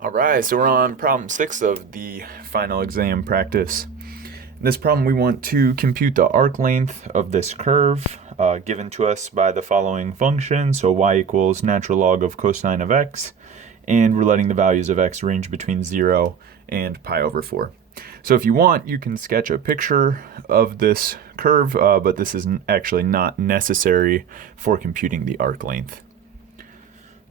All right, so we're on problem 6 of the final exam practice. In this problem, we want to compute the arc length of this curve given to us by the following function. So y equals natural log of cosine of x, and we're letting the values of x range between 0 and pi over 4. So if you want, you can sketch a picture of this curve, but this is actually not necessary for computing the arc length.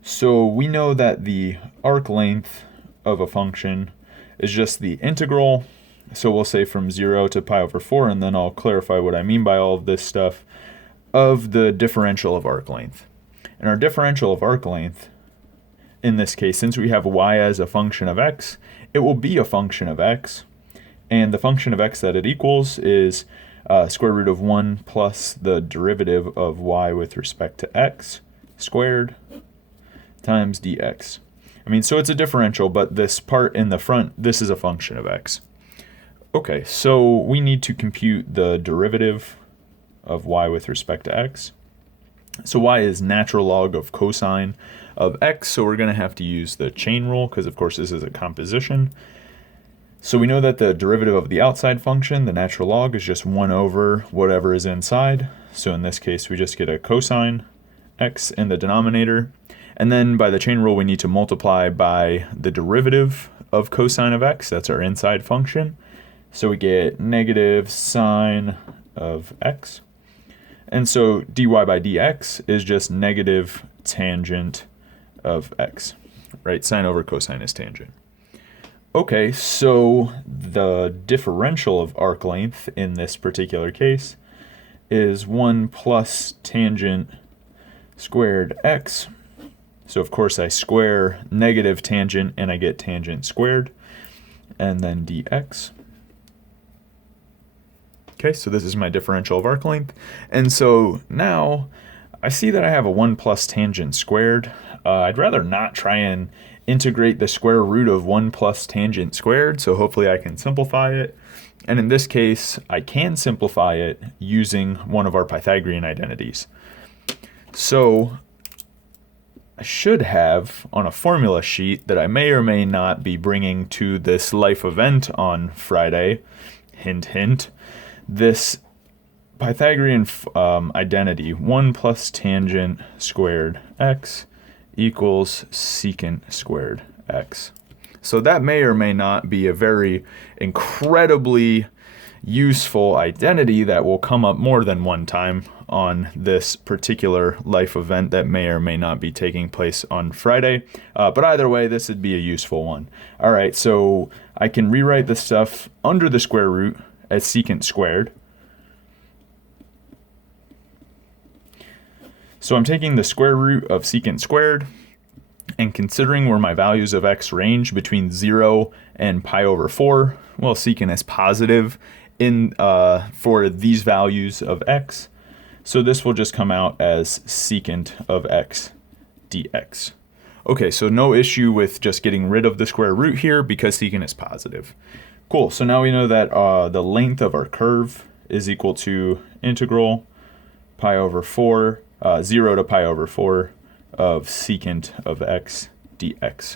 So we know that the arc length of a function is just the integral. So we'll say from 0 to pi over 4, and then I'll clarify what I mean by all of this stuff, of the differential of arc length. And our differential of arc length, in this case, since we have y as a function of x, it will be a function of x. And the function of x that it equals is square root of 1 plus the derivative of y with respect to x squared times dx. So it's a differential, but this part in the front, this is a function of x. Okay, so we need to compute the derivative of y with respect to x. So y is natural log of cosine of x, so we're going to have to use the chain rule, because of course this is a composition. So we know that the derivative of the outside function, the natural log, is just 1 over whatever is inside. So in this case, we just get a cosine x in the denominator. And then by the chain rule, we need to multiply by the derivative of cosine of x. That's our inside function. So we get negative sine of x. And so dy by dx is just negative tangent of x, right? Sine over cosine is tangent. Okay, so the differential of arc length in this particular case is 1 plus tangent squared x. So of course I square negative tangent and I get tangent squared, and then dx. Okay, so this is my differential of arc length. And so now I see that I have a 1 plus tangent squared. I'd rather not try and integrate the square root of 1 plus tangent squared, so hopefully I can simplify it. And in this case, I can simplify it using one of our Pythagorean identities. So I should have on a formula sheet that I may or may not be bringing to this life event on Friday, hint, hint, this Pythagorean identity, 1 plus tangent squared x equals secant squared x. So that may or may not be a very incredibly useful identity that will come up more than one time on this particular life event that may or may not be taking place on Friday. But either way, this would be a useful one. All right, so I can rewrite this stuff under the square root as secant squared. So I'm taking the square root of secant squared and considering where my values of x range between 0 and pi over 4, well, secant is positive for these values of x. So this will just come out as secant of x dx. Okay, so no issue with just getting rid of the square root here because secant is positive. Cool, so now we know that the length of our curve is equal to integral pi over 4, 0 to pi over 4 of secant of x dx.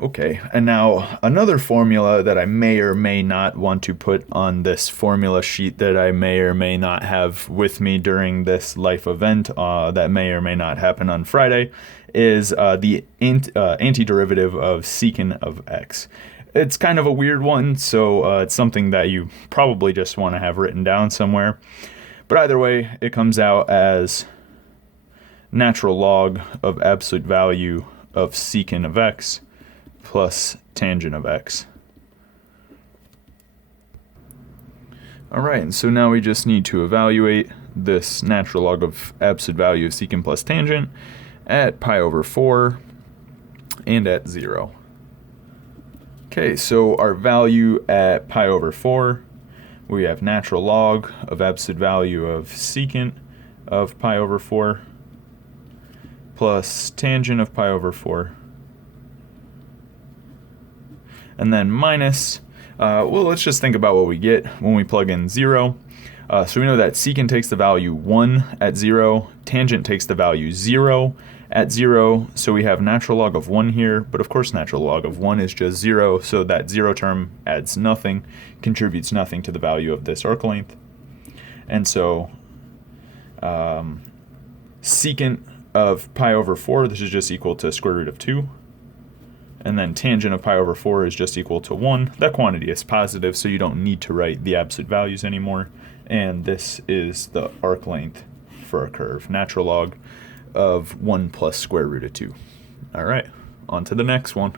Okay, and now another formula that I may or may not want to put on this formula sheet that I may or may not have with me during this life event that may or may not happen on Friday is the antiderivative of secant of x. It's kind of a weird one, so it's something that you probably just want to have written down somewhere. But either way, it comes out as natural log of absolute value of secant of x plus tangent of x. All right, and so now we just need to evaluate this natural log of absolute value of secant plus tangent at pi over 4 and at 0. Okay, so our value at pi over 4, we have natural log of absolute value of secant of pi over 4 plus tangent of pi over 4. And then minus, well, let's just think about what we get when we plug in 0. So we know that secant takes the value 1 at 0, tangent takes the value 0, at 0, so we have natural log of 1 here, but of course natural log of 1 is just 0, so that 0 term adds nothing, contributes nothing to the value of this arc length. And so secant of pi over 4, this is just equal to square root of 2. And then tangent of pi over 4 is just equal to 1. That quantity is positive, so you don't need to write the absolute values anymore. And this is the arc length for a curve, natural log of 1 plus square root of 2. All right, on to the next one.